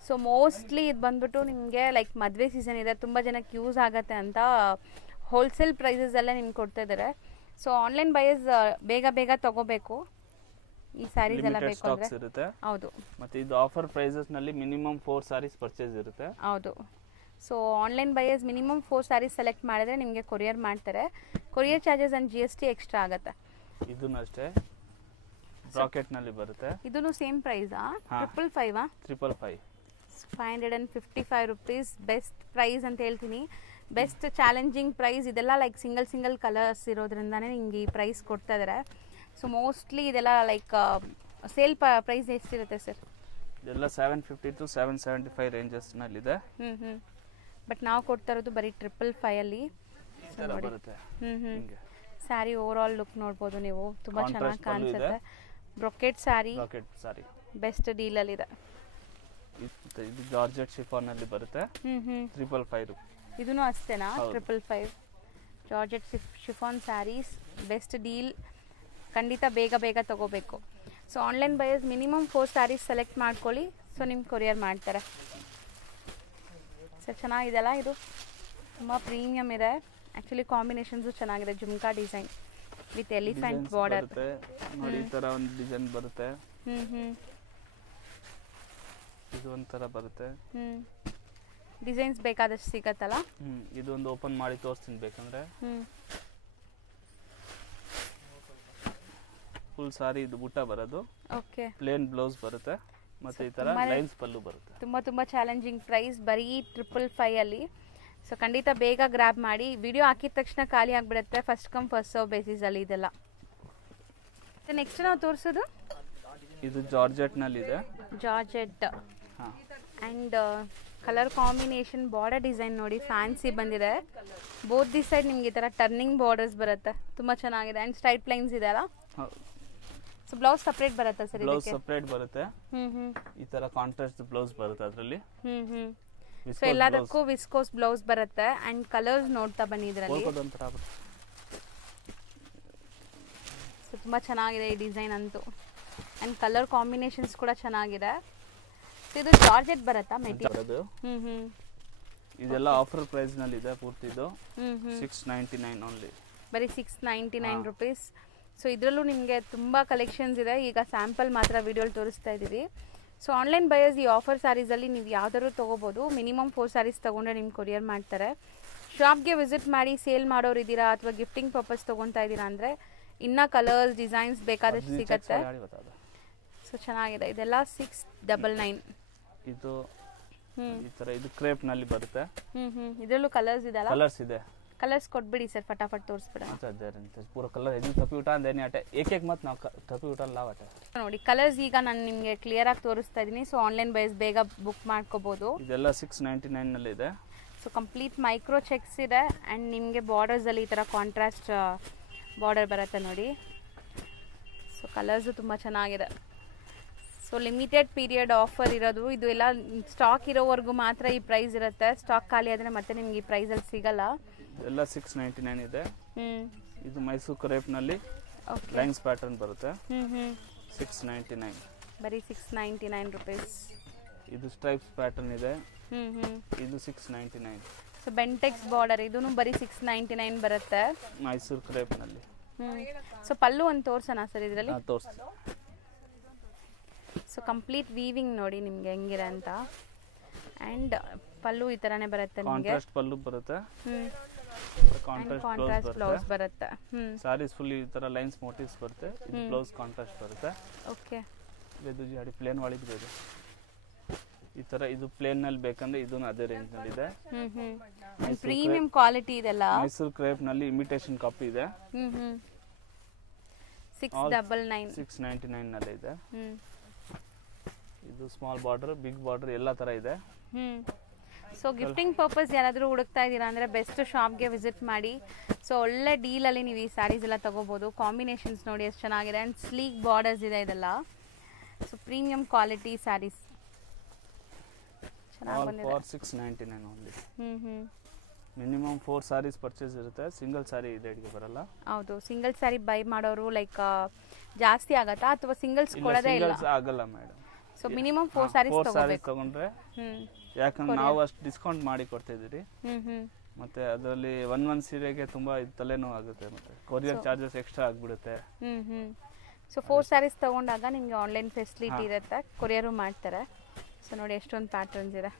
ಸೊ ಮೋಸ್ಟ್ಲಿ ಇದು ಬಂದ್ಬಿಟ್ಟು ನಿಮಗೆ ಲೈಕ್ ಮದುವೆ ಸೀಸನ್ ಇದೆ, ತುಂಬ ಜನಕ್ಕೆ ಯೂಸ್ ಆಗುತ್ತೆ ಅಂತ ಹೋಲ್ಸೇಲ್ ಪ್ರೈಸಸಲ್ಲೇ ನಿಮ್ಗೆ ಕೊಡ್ತಾ ಇದ್ದಾರೆ. ಸೊ ಆನ್ಲೈನ್ ಬೈಯರ್ಸ್ ಬೇಗ ಬೇಗ ತಗೋಬೇಕು ಈ ಸ್ಯಾರೀಸ್ ಎಲ್ಲ ಬೇಕು ಅಂದ್ರೆ. ಹೌದು, ಮತ್ತೆ ಇದು ಆಫರ್ ಪ್ರೈಸಸ್ ನಲ್ಲಿ ಮಿನಿಮಮ್ 4 ಸ್ಯಾರೀಸ್ ಪರ್ಚೇಸ್ ಇರುತ್ತೆ. ಹೌದು. So online buyers minimum 4 saris select ಮಾಡಿದ್ರೆ ನಿಮಗೆ ಕೊರಿಯರ್ ಮಾಡ್ತಾರೆ. Courier charges and GST extra ಆಗುತ್ತೆ. ಇದನ್ನು ಅಷ್ಟೇ ಬ್ರಾಕೆಟ್ ನಲ್ಲಿ ಬರುತ್ತೆ. ಇದನ್ನು ಸೇಮ್ ಪ್ರೈಸಾ? 555? 555. 555 ರೂಪೀಸ್. ಬೆಸ್ಟ್ ಪ್ರೈಸ್ ಅಂತ ಹೇಳ್ತೀನಿ. Best challenging price. ಇದೆಲ್ಲ ಲೈಕ್ ಸಿಂಗಲ್ ಕಲರ್ಸ್ ಇರೋದ್ರಿಂದಾನೇ ನಿಮ್ಗೆ ಈ ಪ್ರೈಸ್ ಕೊಡ್ತಾ ಇದ್ದಾರೆ. ಸೊ ಮೋಸ್ಟ್ಲಿ ಇದೆಲ್ಲ ಲೈಕ್ ಸೇಲ್ ಪ್ರೈಸ್ ಎಷ್ಟಿರುತ್ತೆ ಸರ್? ಇದೆಲ್ಲ 750 to 775 ರೇಂಜಸ್ ನಲ್ಲಿದೆ. ಬಟ್ ನಾವು ಕೊಡ್ತಾ ಇರೋದು ಬರೀ 555 ಅಲ್ಲಿ. ಬರುತ್ತೆ. ಸ್ಯಾರಿ ಓವರ್ ಆಲ್ ಲುಕ್ ನೋಡ್ಬೋದು ನೀವು, ತುಂಬಾ ಚೆನ್ನಾಗಿ ಕಾಣಿಸುತ್ತೆ. ಬ್ರೊಕೆಟ್ ಸ್ಯಾರಿ ಬೆಸ್ಟ್ ಡೀಲ್ ಅಲ್ಲಿ ಇದೆ. ಇದು ಜಾರ್ಜೆಟ್ ಶಿಫಾನ್ ಅಲ್ಲಿ ಬರುತ್ತೆ. 555. ಇದೂನು ಅಷ್ಟೇನಾ? 555 georgette chiffon saris best deal. ಖಂಡಿತ ಬೇಗ ಬೇಗ ತಗೋಬೇಕು. So online buyers minimum 4 saris select ಮಾಡ್ಕೊಳ್ಳಿ. ಸೊ ನಿಮ್ಗೆ ಕೊರಿಯರ್ ಮಾಡ್ತಾರೆ. ಸೊ ಚೆನ್ನಾಗಿದೆಲ್ಲ, ಇದು ತುಂಬ ಪ್ರೀಮಿಯಮ್ ಇದೆ. ಆ್ಯಕ್ಚುಲಿ ಕಾಂಬಿನೇಷನ್ಸು ಚೆನ್ನಾಗಿದೆ. Jhumka design with elephant border ನೋಡಿ, ಈ ತರ ಒಂದು ಡಿಸೈನ್ ಬರುತ್ತೆ. ಇದು ಒಂಥರ ಬರುತ್ತೆ. ಡಿಸೈನ್ಸ್ ಬೇಕಾದಷ್ಟು ಸಿಗತ್ತಲ್ಲ. ಇದು ಒಂದು ಓಪನ್ ಮಾಡಿ ತೋರಿಸ್ತೀನಿ ಬೇಕಂದ್ರೆ. ಫುಲ್ ಸಾರಿ ಇದು ಬುಟ್ಟ ಬರೋದು. ಓಕೆ, ಪ್ಲೇನ್ ಬ್ಲೌಸ್ ಬರುತ್ತೆ ಮತ್ತೆ ಈ ತರ ಲೈನ್ಸ್ ಪಲ್ಲು ಬರುತ್ತೆ. ತುಂಬಾ ಚಾಲೆಂಜಿಂಗ್ ಪ್ರೈಸ್ ಬರೀ 555 ಅಲ್ಲಿ. ಸೊ ಖಂಡಿತ ಬೇಗ ಗ್ರಾಬ್ ಮಾಡಿ. ವಿಡಿಯೋ ಹಾಕಿದ ತಕ್ಷಣ ಖಾಲಿ ಆಗಿಬಿಡುತ್ತೆ. First come first serve basis ಅಲ್ಲಿ ಇದೆಲ್ಲ. ನೆಕ್ಸ್ಟ್ ನಾವು ತೋರಿಸೋದು ಇದು ಜಾರ್ಜೆಟ್ ನಲ್ಲಿ ಇದೆ. Georgette and colour combination border design ನೋಡಿ ಫ್ಯಾನ್ಸಿ ಬಂದಿದೆ. ಬೋತ್ ದಿ ಸೈಡ್ ನಿಮ್ಗೆ ಈ ತರ ಟರ್ನಿಂಗ್ ಬಾರ್ಡರ್ಸ್ ಬರುತ್ತೆ. ತುಂಬಾ ಚೆನ್ನಾಗಿದೆ. ಅಂಡ್ ಸ್ಟ್ರೈಟ್ ಲೈನ್ಸ್ ಇದೆ ಅಲ್ಲ. ಸೊ ಬ್ಲೌಸ್ ಸಪರೇಟ್ ಬರುತ್ತೆ ಸರ್? ಬ್ಲೌಸ್ ಸಪರೇಟ್ ಬರುತ್ತೆ. ಈ ತರ ಕಾಂಟ್ರಾಸ್ಟ್ ಬ್ಲೌಸ್ ಬರುತ್ತೆ ಅದರಲ್ಲಿ. ಸೊ ಎಲ್ಲದಕ್ಕೂ ವಿಸ್ಕೋಸ್ ಬ್ಲೌಸ್ ಬರುತ್ತೆ. ಅಂಡ್ ಕಲರ್ಸ್ ನೋಡ್ತಾ ಬನ್ನಿ ಇದರಲ್ಲಿ. ಸೊ ತುಂಬಾ ಚೆನ್ನಾಗಿದೆ ಈ ಡಿಸೈನ್ ಅಂತೂ. ಅಂಡ್ ಕಲರ್ ಕಾಂಬಿನೇಷನ್ಸ್ ಕೂಡ ಚೆನ್ನಾಗಿದೆ. ಇದು ಜಾರ್ಜೆಟ್ ಬರುತ್ತಾ ಮೆಟೀರಿಯಲ್? ಇದೆಲ್ಲ ಆಫರ್ ಪ್ರೈಸ್ ನಲ್ಲಿ ಇದೆ ಪೂರ್ತಿ. ಇದು 699 ಓನ್ಲಿ, ಬರೀ 699 ರುಪೀಸ್. ಸೊ ಇದರಲ್ಲೂ ನಿಮಗೆ ತುಂಬ ಕಲೆಕ್ಷನ್ಸ್ ಇದೆ. ಈಗ ಸ್ಯಾಂಪಲ್ ಮಾತ್ರ ವಿಡಿಯೋಲಿ ತೋರಿಸ್ತಾ ಇದ್ದೀವಿ. ಸೊ ಆನ್ಲೈನ್ ಬಯರ್ಸ್ ಈ ಆಫರ್ ಸ್ಯಾರೀಸಲ್ಲಿ ನೀವು ಯಾವ್ದಾದ್ರು ತೊಗೋಬೋದು. ಮಿನಿಮಮ್ 4 ಸ್ಯಾರೀಸ್ ತೊಗೊಂಡ್ರೆ ನಿಮ್ಗೆ ಕೊರಿಯರ್ ಮಾಡ್ತಾರೆ. ಶಾಪ್ಗೆ ವಿಸಿಟ್ ಮಾಡಿ ಸೇಲ್ ಮಾಡೋರು ಇದ್ದೀರಾ ಅಥವಾ ಗಿಫ್ಟಿಂಗ್ ಪರ್ಪಸ್ ತೊಗೊತಾ ಇದ್ದೀರಾ ಅಂದರೆ ಇನ್ನೂ ಕಲರ್ಸ್ ಡಿಸೈನ್ಸ್ ಬೇಕಾದಷ್ಟು ಸಿಗುತ್ತೆ. ಸೊ ಚೆನ್ನಾಗಿದೆ. ಇದೆಲ್ಲ 699. ಇದು ಈ ತರ ಇದು ಕ್ರೇಪ್ ನಲ್ಲಿ ಬರುತ್ತೆ. ಇದರಲ್ಲೂ ಕಲರ್ಸ್ ಇದೆಲ್ಲ. ಕಲರ್ಸ್ ಇದೆ. ಕಲರ್ಸ್ ಕೊಟ್ಬಿಡಿ ಸರ್, ಫಟಾಫಟ್ ತೋರಿಸ್ಬಿಡ. ಪೂರ ಕಲರ್ ಇದು ತಪ್ಪಿ ಊಟ ಅಂದೇನಿ ಅಟೆ ಏಕ್ ಮತ್ ನಾವು ತಪ್ಪಿ ಊಟ ಲಾವಟೆ ನೋಡಿ. ಕಲರ್ಸ್ ಈಗ ನಾನು ನಿಮಗೆ ಕ್ಲಿಯರ್ ಆಗಿ ತೋರಿಸ್ತಾ ಇದ್ದೀನಿ. ಸೊ ಆನ್ಲೈನ್ ಬೈಸ್ ಬೇಗ ಬುಕ್ ಮಾಡ್ಕೋಬಹುದು. ಇದೆಲ್ಲ 699 ನಲ್ಲಿ ಇದೆ. ಸೊ ಕಂಪ್ಲೀಟ್ ಮೈಕ್ರೋ ಚೆಕ್ಸ್ ಇದೆ ಆ್ಯಂಡ್ ನಿಮಗೆ ಬಾರ್ಡರ್ಸಲ್ಲಿ ಈ ಥರ ಕಾಂಟ್ರಾಸ್ಟ್ ಬಾರ್ಡರ್ ಬರುತ್ತೆ ನೋಡಿ. ಸೊ ಕಲರ್ಸು ತುಂಬ ಚೆನ್ನಾಗಿದೆ. ಸೊ ಲಿಮಿಟೆಡ್ ಪೀರಿಯಡ್ ಆಫರ್ ಇರೋದು. ಇದು ಎಲ್ಲ ಸ್ಟಾಕ್ ಇರೋವರೆಗೂ ಮಾತ್ರ ಈ ಪ್ರೈಸ್ ಇರುತ್ತೆ. ಸ್ಟಾಕ್ ಖಾಲಿ ಆದರೆ ಮತ್ತೆ ನಿಮ್ಗೆ ಈ ಪ್ರೈಸಲ್ಲಿ ಸಿಗಲ್ಲ. ಎಲ್ಲ 699 ಇದೆ. ಇದು ಮೈಸೂರು ಕ್ರೇಪ್ ನಲ್ಲಿ ಲೈನ್ಸ್ ಪ್ಯಾಟರ್ನ್ ಬರುತ್ತೆ. 699, ಬರೀ 699 ರುಪೀಸ್. ಇದು ಸ್ಟ್ರೈಪ್ಸ್ ಪ್ಯಾಟರ್ನ್ ಇದೆ. ಇದು 699. ಸೊ ಬೆಂಟೆಕ್ಸ್ ಬಾರ್ಡರ್ ಇದೂ ಬರೀ 699 ಬರುತ್ತೆ ಮೈಸೂರು ಕ್ರೇಪ್ ನಲ್ಲಿ. ಸೊ ಪಲ್ಲು ಒಂದು ತೋರ್ಸೋಣ ಸರ್ ಇದರಲ್ಲಿ? ತೋರಿಸ್ತೀನಿ. ಸೊ ಕಂಪ್ಲೀಟ್ ವೀವಿಂಗ್ ನೋಡಿ ನಿಮ್ಗೆ ಹೆಂಗಿದೆ ಅಂತ. ಆ್ಯಂಡ್ ಪಲ್ಲು ಈ ಥರನೇ ಬರುತ್ತೆ ನಿಮಗೆ. ಕಾಂಟ್ರಾಸ್ಟ್ ಪಲ್ಲು ಬರುತ್ತೆ. ಕಾಂಟ್ರಾಸ್ಟ್ ಬ್ಲೌಸ್ ಬರುತ್ತೆ. ಸಾರೀಸ್ ಫುಲ್ ಈ ತರ ಲೈನ್ಸ್ ಮೋಟಿವ್ಸ್ ಬರುತ್ತೆ. ಇದು ಬ್ಲೌಸ್ ಕಾಂಟ್ರಾಸ್ಟ್ ಬರುತ್ತೆ. ಓಕೆ. ಇದು ಜಾಡಿ ಪ್ಲೇನ್ ಒಳಗಿದೆ. ಇದು ಈ ತರ ಇದು ಪ್ಲೇನ್ ನಲ್ಲಿ ಬೇಕಂದ್ರೆ ಇದು ಅದೇ ರೇಂಜ್ ನಲ್ಲಿ ಇದೆ. ಪ್ರೀಮಿಯಂ ಕ್ವಾಲಿಟಿ ಇದೆಲ್ಲ. ಮೈಸೂರು ಕ್ರೇಪ್ ನಲ್ಲಿ ಇಮಿಟೇಷನ್ ಕಾಪಿ ಇದೆ. 699 ನಲ್ಲಿ ಇದೆ. ಇದು ಸ್ಮಾಲ್ ಬಾರ್ಡರ್, ಬಿಗ್ ಬಾರ್ಡರ್ ಎಲ್ಲ ತರ ಇದೆ. ಸೊ ಗಿಫ್ಟಿಂಗ್ ಪರ್ಪಸ್ ಯಾರಾದರೂ ಹುಡುಕ್ತಾ ಇದ್ದೀರಾ ಅಂದರೆ ಬೆಸ್ಟ್ ಶಾಪ್ಗೆ ವಿಸಿಟ್ ಮಾಡಿ. ಸೊ ಒಳ್ಳೆ ಡೀಲಲ್ಲಿ ನೀವು ಈ ಸ್ಯಾರೀಸ್ ಎಲ್ಲ ತೊಗೋಬೋದು. ಕಾಂಬಿನೇಷನ್ಸ್ ನೋಡಿ ಎಷ್ಟು ಚೆನ್ನಾಗಿದೆ. ಆ್ಯಂಡ್ ಸ್ಲೀಕ್ ಬಾರ್ಡರ್ಸ್ ಇದೆ ಇದೆಲ್ಲ. ಸೊ ಪ್ರೀಮಿಯಂ ಕ್ವಾಲಿಟಿ ಸ್ಯಾರೀಸ್ ಚೆನ್ನಾಗಿ ಬಂದಿದೆ. 699 ಓನ್ಲಿ. ಮಿನಿಮಮ್ 4 ಸಾರೀಸ್ ಪರ್ಚೇಸ್ ಇರುತ್ತೆ. ಸಿಂಗಲ್ ಸಾರಿ ಇದೆಗೆ ಬರಲ್ಲ. ಹೌದು, ಸಿಂಗಲ್ ಸಾರಿ ಬೈ ಮಾಡೋರು ಲೈಕ್ ಜಾಸ್ತಿ ಆಗತ್ತಾ ಅಥವಾ ಸಿಂಗಲ್ಸ್ ಕೊಡೋದೇ ಇಲ್ಲ? ಆಗಲ್ಲ ಮೇಡಮ್. ಸೊ ಮಿನಿಮಮ್ 4 ಸಾರೀಸ್ ತಗೊಂಡ್ರೆ ಯಾಕಂದ್ರೆ ನಾವು ಅಷ್ಟು ಡಿಸ್ಕೌಂಟ್ ಮಾಡಿ ಕೊಡ್ತಾ ಇದೀವಿ. ಮತ್ತೆ ಅದರಲ್ಲಿ ಒಂದ್ ಸೀರೆಗೆ ತುಂಬಾ ತಲೆನೋವು ಆಗುತ್ತೆ. ಮತ್ತೆ ಕೊರಿಯರ್ ಚಾರ್ಜಸ್ ಎಕ್ಸ್ಟ್ರಾ ಆಗ್ಬಿಡುತ್ತೆ. ಸೊ 4 ಸ್ಯಾರೀಸ್ ತಗೊಂಡಾಗ ನಿಮ್ಗೆ ಆನ್ಲೈನ್ ಫೆಸಿಲಿಟಿ ಇರುತ್ತೆ, ಕೊರಿಯರು ಮಾಡ್ತಾರೆ. ಸೊ ನೋಡಿ ಎಷ್ಟೊಂದು ಪ್ಯಾಟರ್ನ್ಸ್ ಇದೆ.